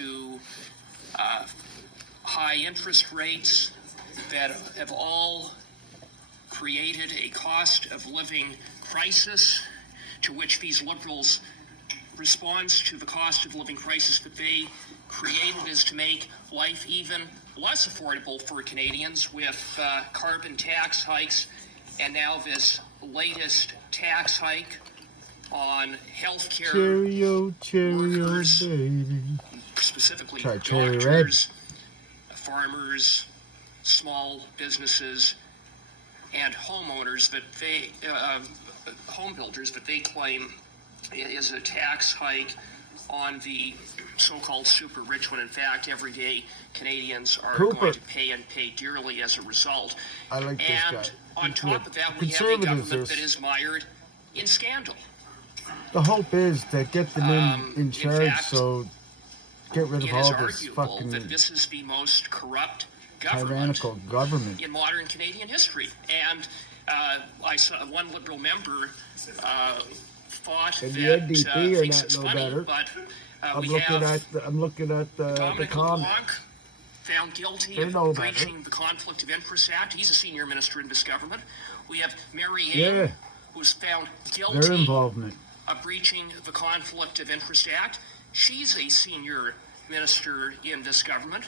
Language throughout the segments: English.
to high interest rates that have all created a cost of living crisis, to which these Liberals' response to the cost of living crisis that they created is to make life even less affordable for Canadians with carbon tax hikes, and now this latest tax hike on healthcare workers, baby. specifically Try cherry doctors, farmers, small businesses, and homeowners that they, home builders that they claim is a tax hike on the so-called super rich, when in fact everyday Canadians are going to pay and pay dearly as a result. I like this guy. And on top of that, we have a Conservatives government that is mired in scandal. The hope is that get them in charge, fact, so get rid of It is all this arguable fucking that this is the most corrupt government tyrannical government. in modern Canadian history. And I saw one Liberal member thought And that the NDP are thinks not it's no funny, better. but I'm we looking have at the Dominic comment. LeBlanc found guilty They know of better. breaching the Conflict of Interest Act. He's a senior minister in this government. We have Mary Yeah. Ann, who's found Their guilty involvement. of breaching the Conflict of Interest Act. She's a senior minister in this government.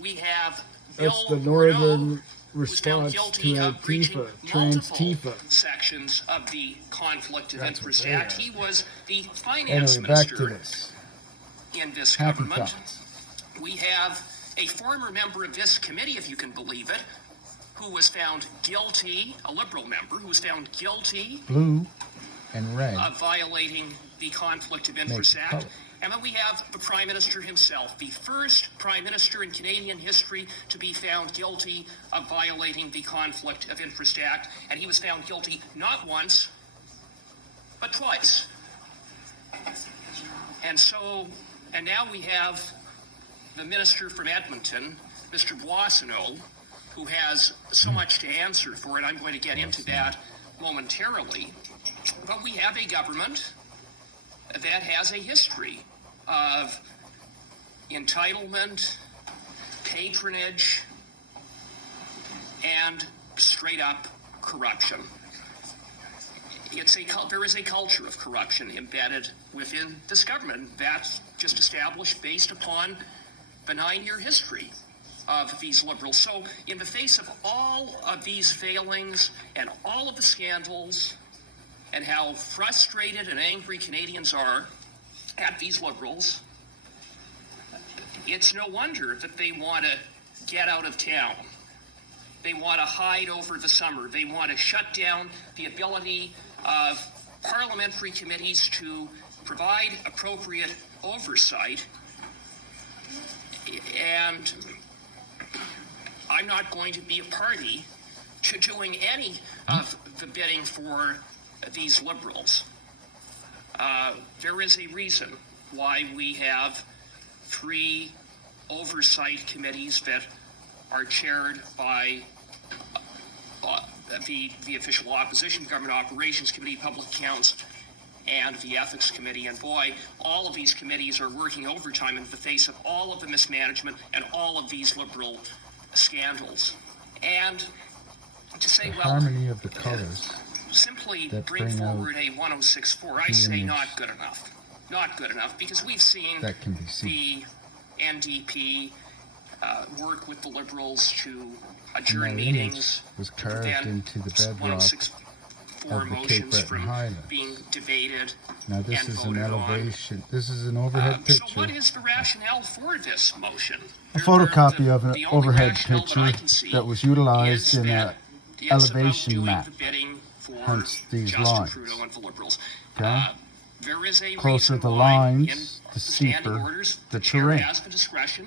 We have That's Bill the northern Renaud, who's response found to guilty of breaching Antifa, multiple Trans-Tifa. sections of the Conflict of That's Interest what they Act. are. He was the finance Anyway, back to minister this. in this Happy government. thoughts. We have a former member of this committee, if you can believe it, who was found guilty, a Liberal member, who was found guilty Blue and red. of violating the Conflict of Interest Make Act. color. And then we have the Prime Minister himself, the first Prime Minister in Canadian history to be found guilty of violating the Conflict of Interest Act. And he was found guilty not once, but twice. And now we have the Minister from Edmonton, Mr. Boissonnault, who has so much to answer for, and I'm going to get into that momentarily. But we have a government that has a history of entitlement, patronage, and straight up corruption. There is a culture of corruption embedded within this government that's just established based upon the 9-year history of these Liberals. So in the face of all of these failings and all of the scandals and how frustrated and angry Canadians are at these Liberals, it's no wonder that they want to get out of town. They want to hide over the summer. They want to shut down the ability of parliamentary committees to provide appropriate oversight. And I'm not going to be a party to doing any of the bidding for these Liberals. There is a reason why we have 3 oversight committees that are chaired by the official opposition, Government Operations Committee, Public Accounts, and the Ethics Committee. And boy, all of these committees are working overtime in the face of all of the mismanagement and all of these Liberal scandals. And to say, well, Harmony of the colors. simply that bring bring forward a 1064, I the say image. not good enough. Not good enough, because we've seen That can be seen. the NDP work with the Liberals to adjourn And that meetings, image was to carved prevent into the bedrock 1064 of the Cape motions Breton from Highlands. being debated Now this and is an voted on. elevation. This is an overhead So picture. what is the rationale for this motion? A photocopy of an The only overhead rationale that I picture can see that was utilized is in that a it's about elevation doing map. the bidding for Hence these Justin lines. Trudeau and the Liberals. Okay? There is a Closer reason the why lines, in the standing steeper orders, the chair terrain. has the discretion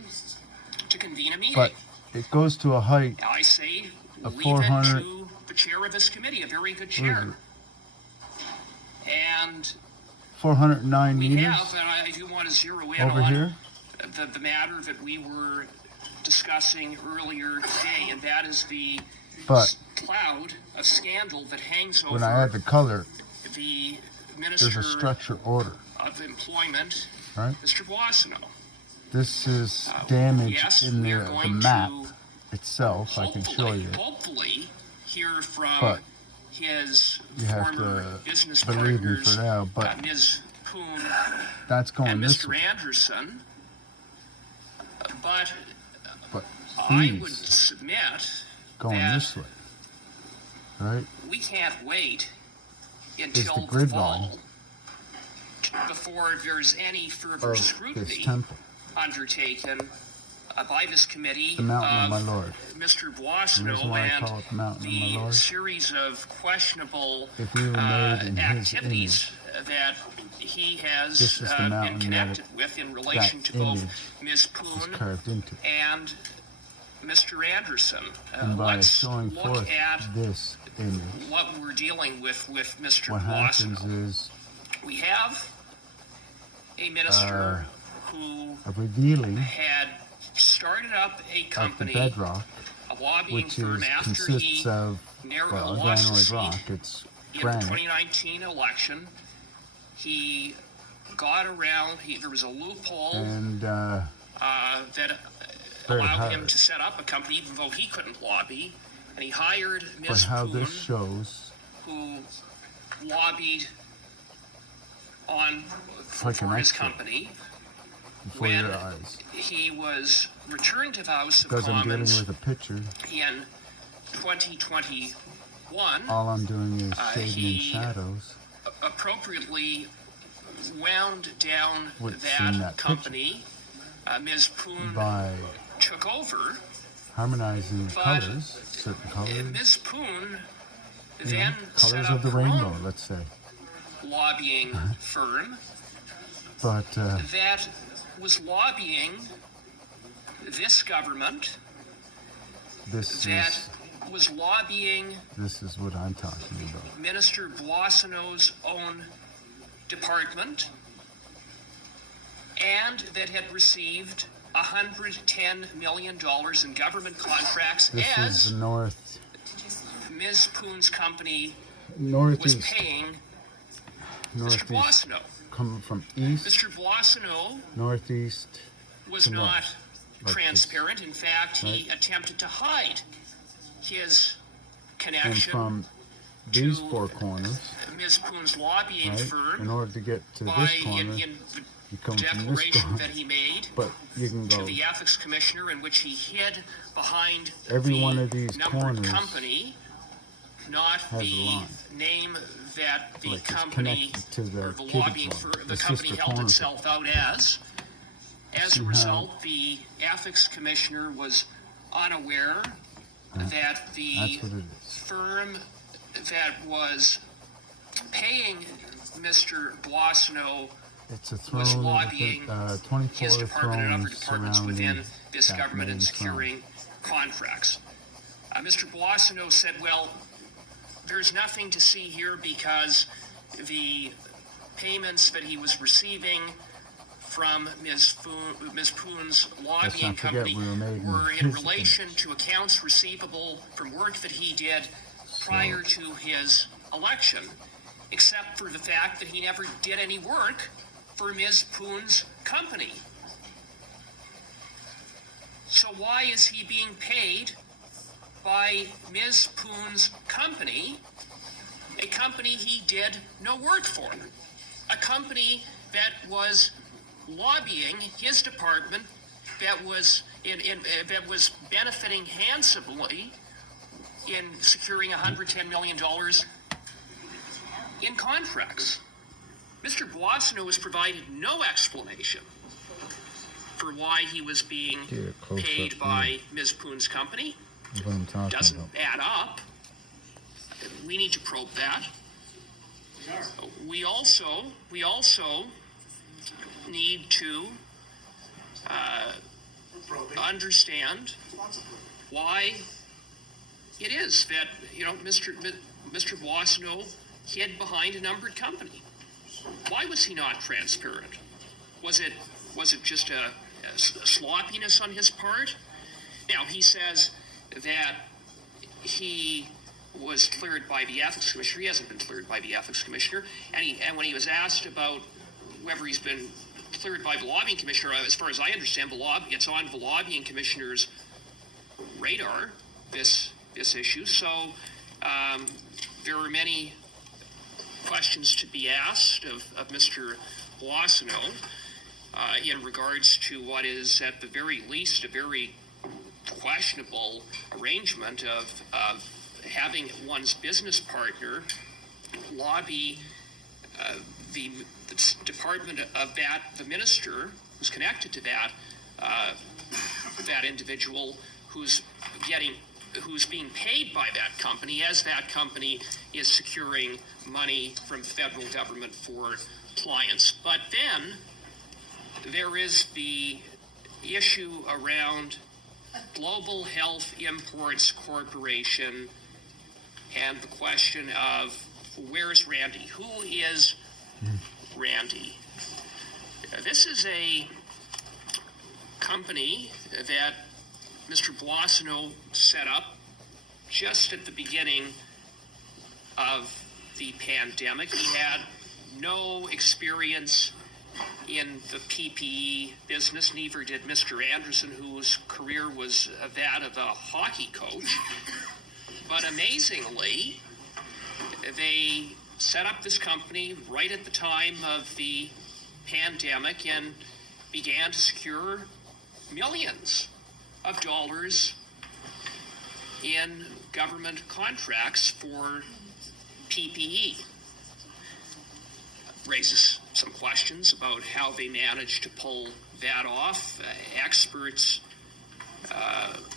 to convene a meeting. But it goes to a height I say of leave 400 it to the chair of this committee, a very good Where is chair. And 409 we meters have, and I do want to zero in over on here. the matter that we were discussing earlier today, and that is the But cloud of scandal that hangs over when I add the color, the there's Minister a structure order, of Employment, right? Mr. Boissonnault. This is damage yes, in we are the going map to itself. I can show you. hopefully hear from But his you have former to business believe me partners, for now. But Ms. Poon that's going and this Mr. way. Anderson. But But I would these submit going that this way, right? we can't wait Is until the the grid fall line before there's any further of this scrutiny temple, undertaken by this committee the mountain of my of Lord. Mr. The reason Boissonneau why I and call it the mountain of my the Lord. series of questionable If we were made in His activities that he has This is the been mountain connected with in relation that to both image Ms. is Poon carved into. and Mr. Anderson. And by Let's showing look forth at this image, what we're dealing with Mr. what happens Boissonneau. is We have a minister who a revealing had started up a of the company, bedrock, a lobbying which firm, is after consists he of lost the granite seat rock. It's in the granite. 2019 election. He got around, there was a loophole And that very allowed him hard. to set up a company, even though he couldn't lobby. And he hired but Ms. how Poon, this shows, who lobbied on like an for his X-ray company. before when your eyes. he was returned to the House of Because I'm dealing Commons with a picture, in 2021, all I'm doing is shading in he shadows. appropriately wound down What's that in that company. Ms. Poon By took over. harmonizing But colors, certain colors, Ms. Poon you know, then set colors up of the her rainbow, own let's say. lobbying firm But that was lobbying this government, this that was lobbying is what I'm talking about. Minister Boissonneau's own department, and that had received $110 million in government contracts This is as the north, Ms. Poon's company was northeast, paying Mr. northeast, Boissonneau. coming from east, Mr. Boissonneau northeast, was to north, not like transparent. In fact, he attempted to hide his and connection from these to four corners, Ms. Poon's lobbying right? firm In order to get to by this corner, in you the come from this declaration corner, that he made but you can to go the ethics commissioner, in which he hid behind every the one of these numbered corners company, not has a the line. name that the Like it's company connected to the or the cubic lobbying zone, for the the company sister held corner. itself out as. As See a how- result, the ethics commissioner was unaware that the That's what it is. firm that was paying Mr. Boissonneau It's a was throne lobbying with 24 his department and other thrones departments surrounding within this that government in main throne. securing contracts. Mr. Boissonneau said, well, there's nothing to see here because the payments that he was receiving from Ms. Poon's lobbying not forget company we were made in were in his relation to accounts receivable from work that he did prior to his election, except for the fact that he never did any work for Ms. Poon's company. So why is he being paid by Ms. Poon's company, a company he did no work for, a company that was lobbying his department, that was that was benefiting handsomely in securing $110 million in contracts? Mr. Boissonneau has provided no explanation for why he was being Get a close-up paid view. by Ms. Poon's company. That's what I'm talking Doesn't about. add up. We need to probe that. We also need to understand why it is that Mr. Boissonneau hid behind a numbered company. Why was he not transparent? Was it just a sloppiness on his part? Now he says that he was cleared by the ethics commissioner. He hasn't been cleared by the ethics commissioner. And when he was asked about whether he's been cleared by the lobbying commissioner. As far as I understand, it's on the lobbying commissioner's radar, this issue. So there are many questions to be asked of Mr. Boissonnault in regards to what is, at the very least, a very questionable arrangement of having one's business partner lobby the department of the minister who's connected to that individual who's being paid by that company as that company is securing money from the federal government for clients. But then there is the issue around Global Health Imports Corporation and the question of where's Randy? Who is Randy? This is a company that Mr. Boissonnault set up just at the beginning of the pandemic. He had no experience in the PPE business, neither did Mr. Anderson, whose career was that of a hockey coach. But amazingly, they set up this company right at the time of the pandemic and began to secure millions of dollars in government contracts for PPE. Raises some questions about how they managed to pull that off. Experts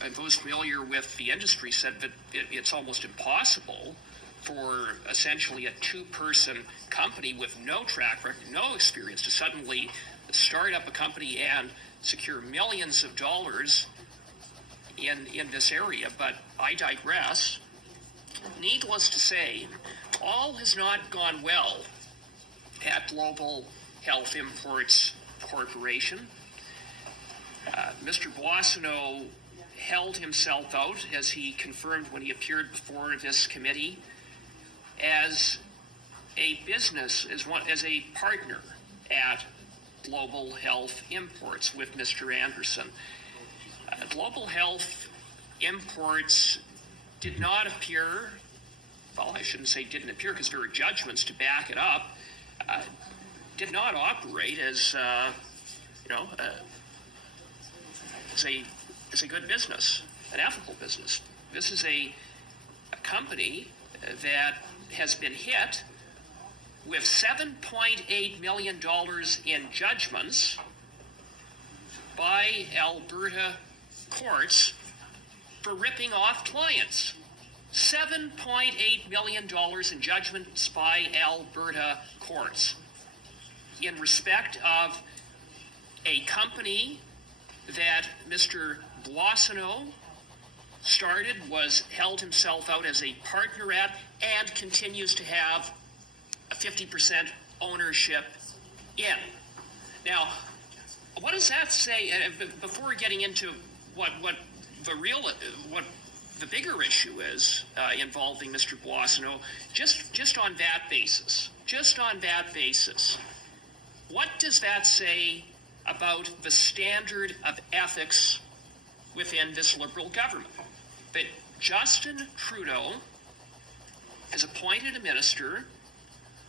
and those familiar with the industry said that it's almost impossible for essentially a two-person company with no track record, no experience, to suddenly start up a company and secure millions of dollars in this area. But I digress. Needless to say, all has not gone well at Global Health Imports Corporation. Mr. Boissonnault held himself out, as he confirmed when he appeared before this committee, as a business, as a partner at Global Health Imports with Mr. Anderson. Global Health Imports did not appear, well, I shouldn't say didn't appear because there are judgments to back it up, did not operate as a good business, an ethical business. This is a company that has been hit with $7.8 million in judgments by Alberta courts for ripping off clients. $7.8 million in judgments by Alberta courts in respect of a company that Mr. Boissonnault held himself out as a partner at, and continues to have a 50% ownership in. Now, what does that say? Before getting into what the bigger issue is involving Mr. Boissonnault, just on that basis, what does that say about the standard of ethics within this Liberal government? That Justin Trudeau has appointed a minister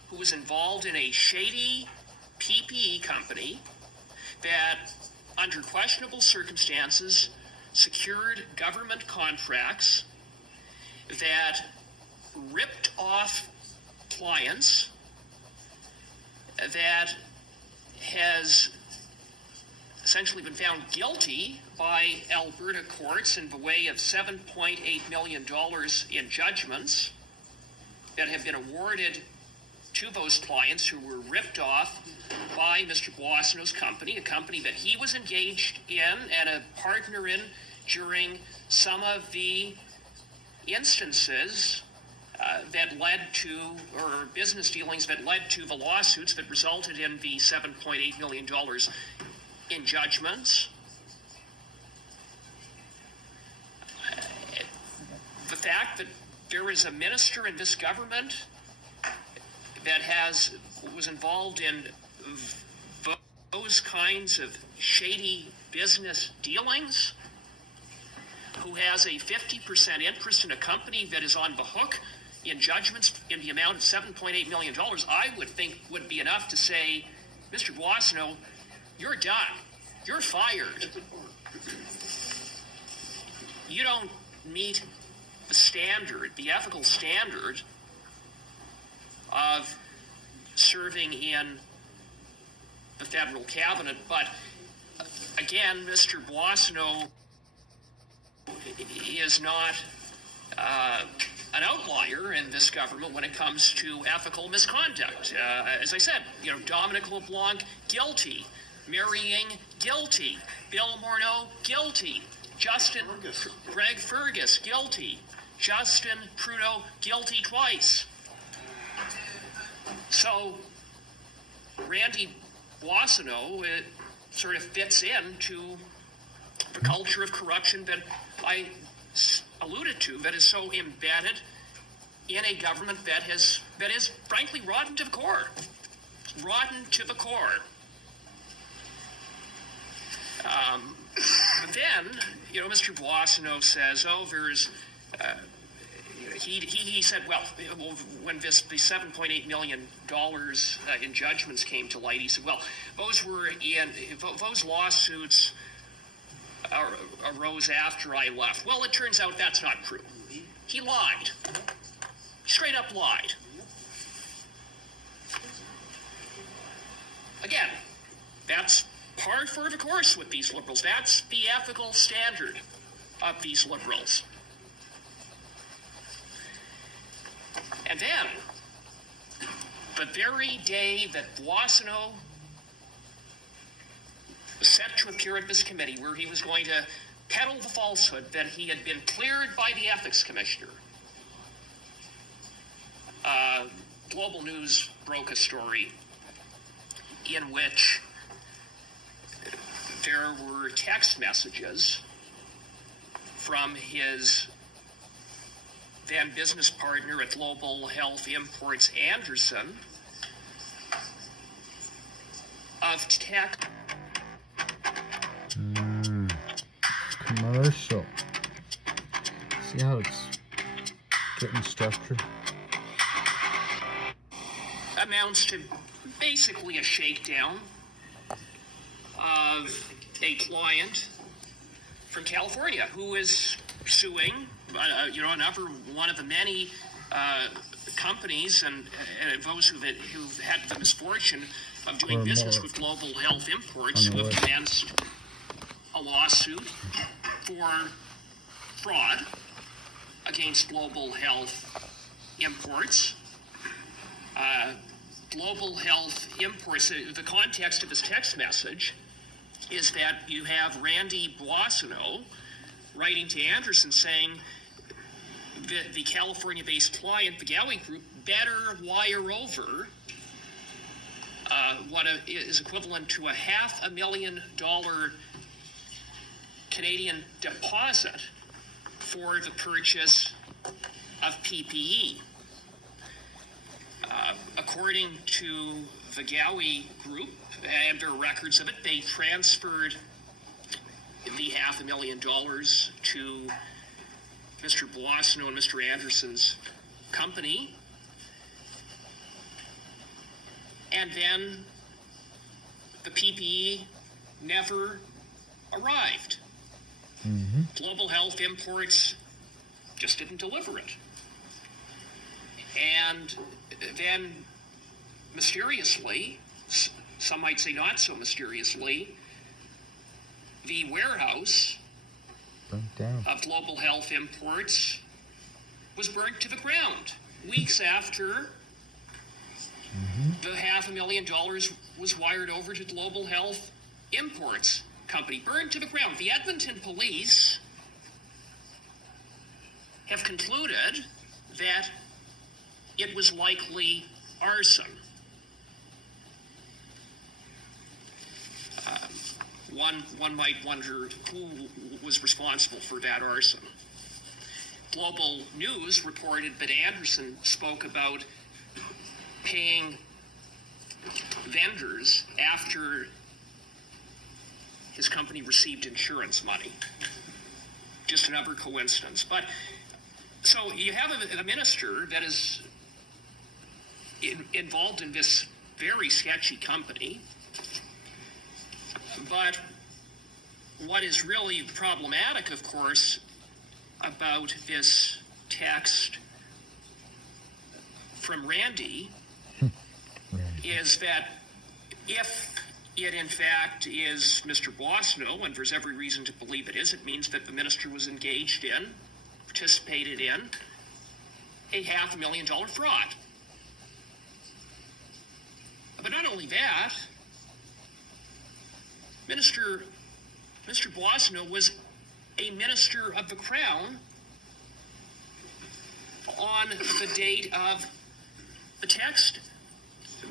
who was involved in a shady PPE company that, under questionable circumstances, secured government contracts that ripped off clients, that has essentially been found guilty by Alberta courts in the way of $7.8 million in judgments that have been awarded to those clients who were ripped off by Mr. Boissonnault's company, a company that he was engaged in and a partner in during some of the instances that led to, or business dealings that led to the lawsuits that resulted in the $7.8 million in judgments. The fact that there is a minister in this government that was involved in those kinds of shady business dealings, who has a 50% interest in a company that is on the hook in judgments in the amount of $7.8 million, I would think would be enough to say, Mr. Boissonneau, you're done. You're fired. You don't meet the standard, the ethical standard of serving in the federal cabinet. But again, Mr. Boissonneau is not an outlier in this government when it comes to ethical misconduct. As I said, Dominic LeBlanc, guilty. Mary Ying, guilty. Bill Morneau, guilty. Greg Fergus, guilty. Justin Trudeau, guilty twice. So, Randy Boissonneau, it sort of fits into the culture of corruption that I alluded to, that is so embedded in a government that is frankly rotten to the core. Rotten to the core. But then, Mr. Boissonneau says, there's, he said, when the $7.8 million in judgments came to light, he said, those lawsuits arose after I left. Well, it turns out that's not true. He lied. Straight up lied. Again, that's par for the course with these Liberals. That's the ethical standard of these Liberals. And then, the very day that Boissonneau was set to appear at this committee, where he was going to peddle the falsehood that he had been cleared by the ethics commissioner, Global News broke a story in which there were text messages from his then business partner at Global Health Imports, Anderson, of tech. Commercial. See how it's getting structured? Amounts to basically a shakedown of a client from California who is suing, another one of the many companies and those who've had the misfortune of doing business with Global Health Imports, who have commenced a lawsuit for fraud against Global Health Imports. Global Health Imports, the context of this text message is that you have Randy Boissonneau writing to Anderson saying that the California-based client, the Gowie Group, better wire over what is equivalent to a $500,000 Canadian deposit for the purchase of PPE. According to the Gowie Group, and there are records of it, they transferred the $500,000 to Mr. Boissonneau and Mr. Anderson's company. And then the PPE never arrived. Mm-hmm. Global Health Imports just didn't deliver it. And then mysteriously, some might say not so mysteriously, the warehouse of Global Health Imports was burnt to the ground weeks after the $500,000 was wired over to Global Health Imports company. Burned to the ground. The Edmonton police have concluded that it was likely arson. One might wonder who was responsible for that arson. Global News reported that Anderson spoke about paying vendors after his company received insurance money. Just another coincidence. But so you have a minister that is involved in this very sketchy company. But what is really problematic, of course, about this text from Randy is that if it in fact is Mr. Boissonnault, and there's every reason to believe it is, it means that the minister was engaged in, participated in, a $500,000 fraud. But not only that, Mr. Boissonnault was a minister of the Crown on the date of the text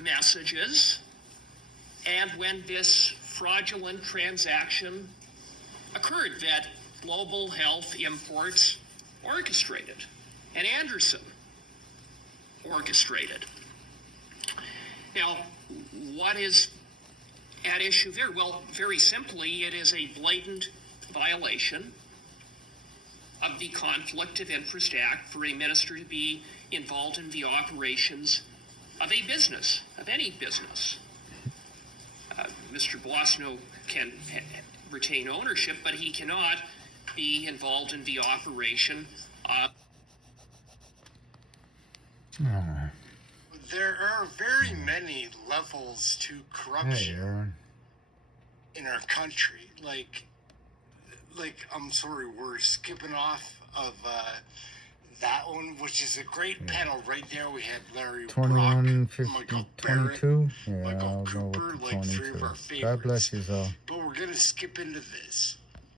messages and when this fraudulent transaction occurred that Global Health Imports orchestrated and Anderson orchestrated. Now, what is at issue there? Well, very simply, it is a blatant violation of the Conflict of Interest Act for a minister to be involved in the operations of a business, of any business. Mr. Boissonnault can retain ownership, but he cannot be involved in the operation of... There are very many levels to corruption Aaron. in our country. Like, I'm sorry, we're skipping off of that one, which is a great panel right there. We had Larry 21, Brock, 50, Michael Barrett, 22. Yeah, Michael I'll go Cooper, with the like 3 of 22. our favorites. God bless you all. But we're gonna skip into this.